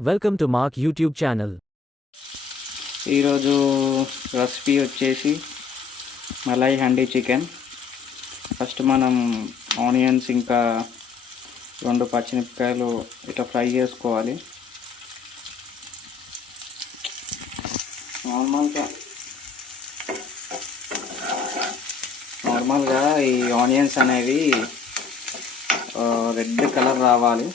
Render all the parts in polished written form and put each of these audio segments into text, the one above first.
Welcome to Mark YouTube channel. ఈరోజు recipe వచ్చేసి malai handi chicken. First మనం ఆనియన్స్ ఇంకా 2 పచ్చిమిరపకాయలు ఇట్లా ఫ్రై చేసుకోవాలి. నార్మల్గా ఈ ఆనియన్స్ అనేవి రెడ్ కలర్ రావాలి.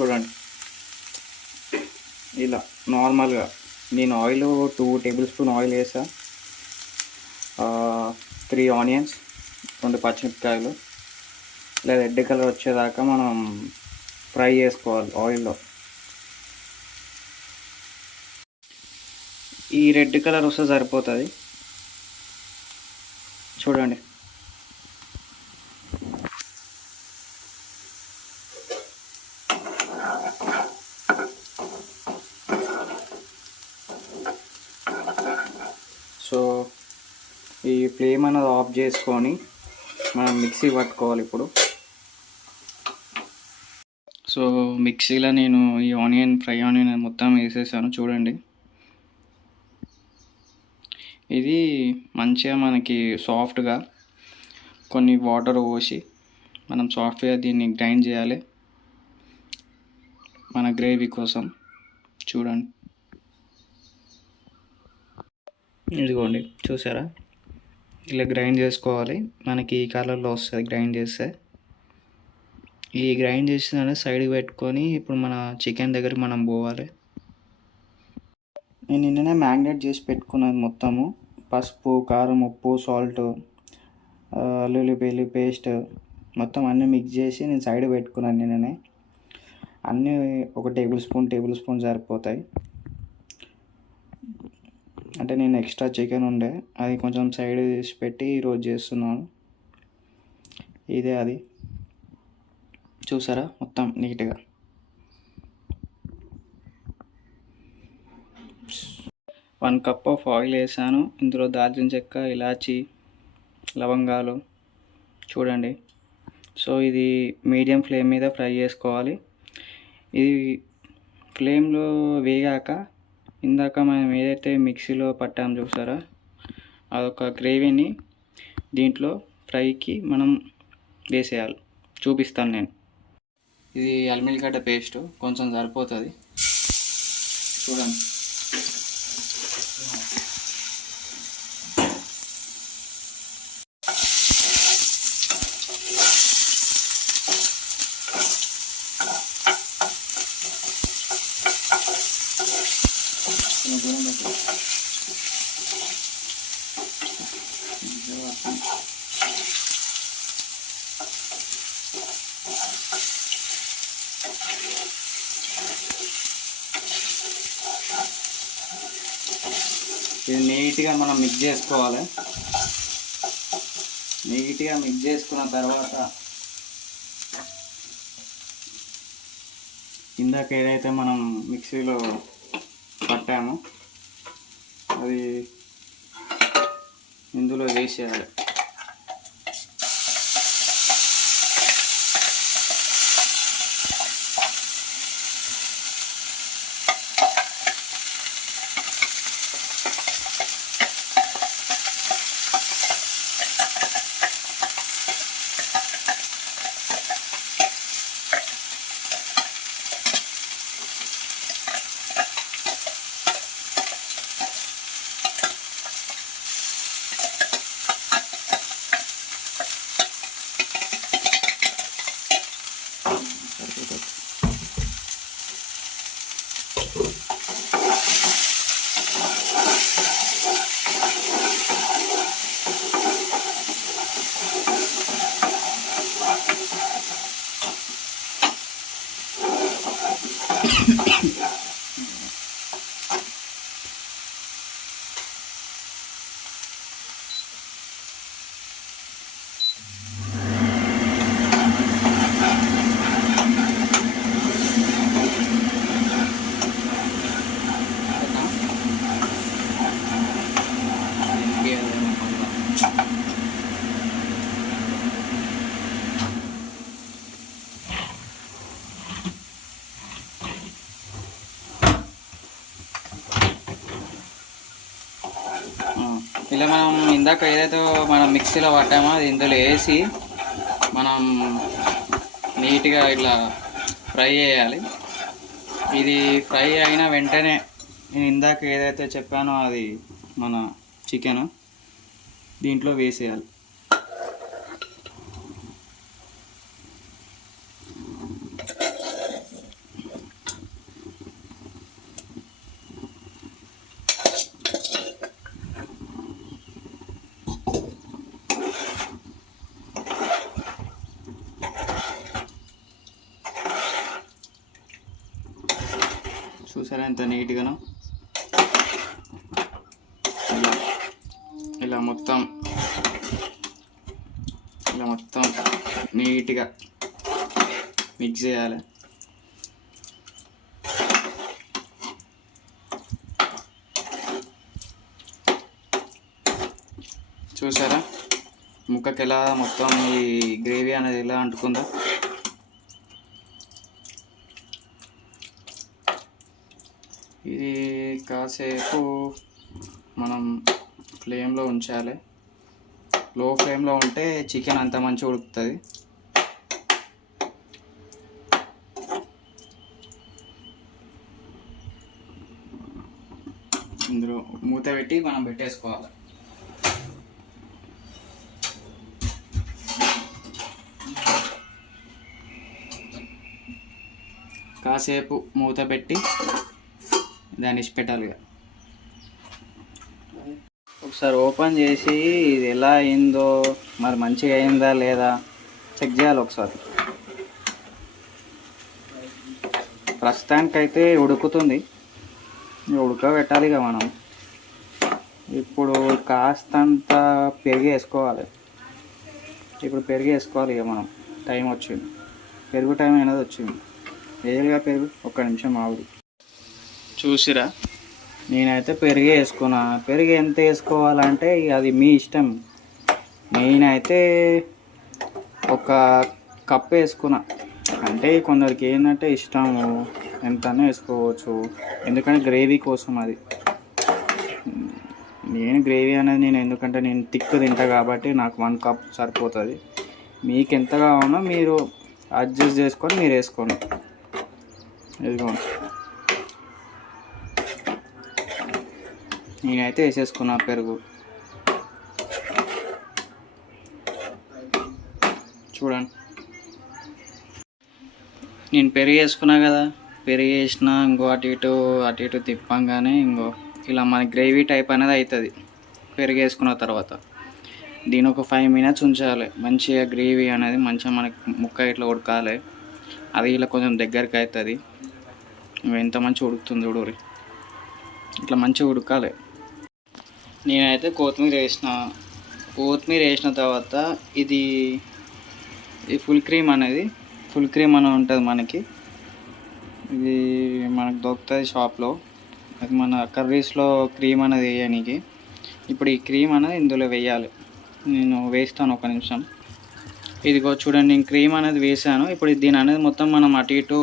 చూడండి, ఇలా నార్మల్గా నేను ఆయిల్ 2 టేబుల్ స్పూన్ ఆయిల్ వేసా. 3 ఆనియన్స్, 2 పచ్చిమిరపకాయలు ఇలా రెడ్ కలర్ వచ్చేదాకా మనం ఫ్రై చేసుకోవాలి ఆయిల్లో. ఈ రెడ్ కలర్ వస్తే సరిపోతుంది. చూడండి, సో ఈ ఫ్లేమ్ అనేది ఆఫ్ చేసుకొని మనం మిక్సీ పట్టుకోవాలి ఇప్పుడు. సో మిక్సీలో నేను ఈ ఫ్రై ఆనియన్ మొత్తం వేసేసాను. చూడండి, ఇది మంచిగా మనకి సాఫ్ట్గా కొన్ని వాటర్ పోసి మనం సాఫ్ట్గా దీన్ని గ్రైండ్ చేయాలి మన గ్రేవీ కోసం. చూడండి, ఇదిగోండి, చూసారా, ఇలా గ్రైండ్ చేసుకోవాలి. మనకి ఈ కలర్లో వస్తుంది గ్రైండ్ చేస్తే. ఈ గ్రైండ్ చేసిన సైడ్కి పెట్టుకొని ఇప్పుడు మన చికెన్ దగ్గరికి మనం పోవాలి. నేను నిన్ననే మ్యాగ్నేట్ చేసి పెట్టుకున్నాను మొత్తము. పసుపు, కారం, ఉప్పు, సాల్ట్, వెల్లుల్లి పేస్ట్ మొత్తం అన్నీ మిక్స్ చేసి నేను సైడ్ పెట్టుకున్నాను నిన్ననే. అన్నీ ఒక టేబుల్ స్పూన్ సరిపోతాయి. అంటే నేను ఎక్స్ట్రా చికెన్ ఉండే అది కొంచెం సైడ్ తీసి పెట్టి ఈరోజు చేస్తున్నాను. ఇదే అది, చూసారా, మొత్తం నీట్గా. వన్ కప్ ఆఫ్ ఆయిల్ వేసాను. ఇందులో దాల్చిన చెక్క, ఇలాచి, లవంగాలు. చూడండి, సో ఇది మీడియం ఫ్లేమ్ మీద ఫ్రై చేసుకోవాలి. ఇది ఫ్లేమ్లో వేగాక ఇందాక మనం ఏదైతే మిక్సీలో పట్టాము చూసారా, అదొక గ్రేవీని దీంట్లో ఫ్రైకి మనం వేసేయాలి. చూపిస్తాను నేను. ఇది అల్లిగడ్డ పేస్ట్ కొంచెం సరిపోతుంది. చూడండి, ఇది నీట్గా మనం మిక్స్ చేసుకోవాలి. నీట్గా మిక్స్ చేసుకున్న తర్వాత ఇందాక ఏదైతే మనం మిక్సీలో పట్టామో అది ఇందులో వేసేయాలి. ఇలా మనం ఇందాక ఏదైతే మనం మిక్సీలో పట్టామో అది ఇందులో వేసి మనం నీట్గా ఇట్లా ఫ్రై చేయాలి. ఇది ఫ్రై అయిన వెంటనే నేను ఇందాక ఏదైతే చెప్పానో అది మన చికెన్ దీంట్లో వేసేయాలి. చూసారా ఎంత నీట్గానో ఇలా ఇలా మొత్తం నీట్గా మిక్స్ చేయాలి. చూసారా ముక్కకి ఎలా మొత్తం ఈ గ్రేవీ అనేది ఎలా అంటుకుందో. ఇది కాసేపు మనం ఫ్లేమ్లో ఉంచాలి. లో ఫ్లేమ్లో ఉంటే చికెన్ అంత మంచిగా ఉడుకుతుంది. ఇందులో మూత పెట్టి మనం పెట్టేసుకోవాలి. కాసేపు మూత పెట్టి దాన్ని ఇచ్చిపెట్టాలి. ఒకసారి ఓపెన్ చేసి ఇది ఎలా అయిందో మరి మంచిగా అయిందా లేదా చెక్ చేయాలి ఒకసారి. ప్రస్తుతానికైతే ఉడుకుతుంది, ఉడకబెట్టాలి ఇక మనం. ఇప్పుడు కాస్తంత పెరుగు వేసుకోవాలి. ఇక మనం టైం వచ్చింది, పెరుగు టైం అనేది వచ్చింది. వేయాలిగా పెరుగు, ఒక్క నిమిషం ఆగుడు. చూసిరా నేనైతే పెరుగు వేసుకున్నా. పెరుగు ఎంత వేసుకోవాలంటే అది మీ ఇష్టం. నేనైతే ఒక కప్ వేసుకున్నా. అంటే కొందరికి ఏంటంటే ఇష్టము ఎంతనే వేసుకోవచ్చు, ఎందుకంటే గ్రేవీ కోసం. అది నేను గ్రేవీ అనేది ఎందుకంటే నేను థిక్ తింటా కాబట్టి నాకు 1 కప్ సరిపోతుంది. మీకు ఎంత కావాలో మీరు అడ్జస్ట్ చేసుకొని మీరు వేసుకోండి. ఇదిగోండి నేనైతే వేసేసుకున్నా పెరుగు. చూడండి నేను పెరుగు వేసుకున్నా కదా, పెరుగు వేసిన ఇంకో అటు ఇటు తిప్పంగానే ఇలా మన గ్రేవీ టైప్ అనేది అవుతుంది. పెరుగు వేసుకున్న తర్వాత దీని ఒక 5 minutes ఉంచాలి. మంచిగా గ్రేవీ అనేది మంచిగా మనకి ముక్క ఇట్లా ఉడకాలి. అది ఇలా కొంచెం దగ్గరికి అవుతుంది. ఎంత మంచిగా ఉడుకుతుంది చూడరి, ఇట్లా మంచిగా ఉడకాలి. నేనైతే కొత్తిమీర వేసిన తర్వాత ఇది ఫుల్ క్రీమ్ అని ఉంటుంది మనకి. ఇది మనకు దొరుకుతుంది షాప్లో. అది మన కర్రీస్లో క్రీమ్ అనేది వేయడానికి. ఇప్పుడు ఈ క్రీమ్ అనేది ఇందులో వేయాలి. నేను వేస్తాను, ఒక నిమిషం. ఇదిగో చూడండి, నేను క్రీమ్ అనేది వేసాను. ఇప్పుడు దీని అనేది మొత్తం మనం అటు ఇటు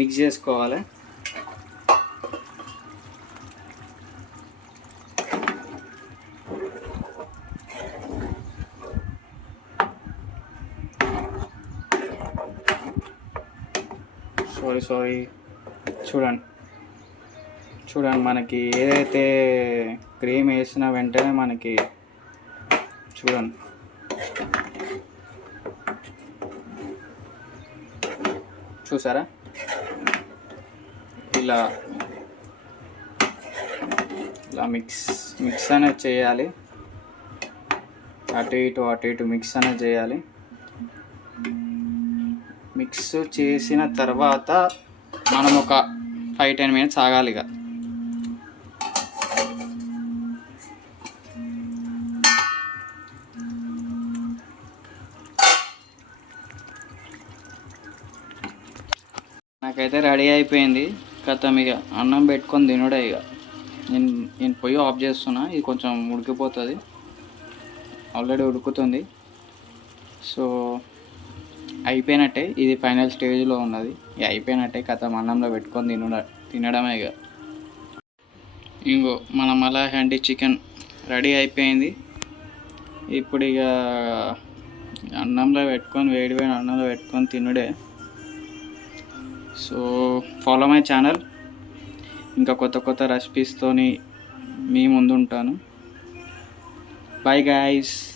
మిక్స్ చేసుకోవాలి. సారీ చూడండి మనకి ఏదైతే క్రీమ్ వేసిన వెంటనే మనకి చూడండి చూసారా ఇలా మిక్స్ అనేది చేయాలి. అటు ఇటు మిక్స్ అనేది చేయాలి. మిక్స్ చేసిన తర్వాత మనం ఒక 5-10 minutes ఆగాలి. ఇక నాకైతే రెడీ అయిపోయింది. కథం ఇక అన్నం పెట్టుకొని తినడే. ఇక నేను పొయ్యి ఆఫ్ చేస్తున్నా. ఇది కొంచెం ఉడికిపోతుంది, ఆల్రెడీ ఉడుకుతుంది. సో అయిపోయినట్టే, ఇది ఫైనల్ స్టేజ్లో ఉన్నది. ఇక అయిపోయినట్టే, కథం అన్నంలో పెట్టుకొని తినడమే. ఇక మన మలాయ్ హ్యాండీ చికెన్ రెడీ అయిపోయింది. ఇప్పుడు ఇక అన్నంలో పెట్టుకొని వేడి అన్నంలో పెట్టుకొని తినుడే. So follow my channel. ఇంకా కొత్త రెసిపీస్తోని మీ ముందు ఉంటాను. Bye guys.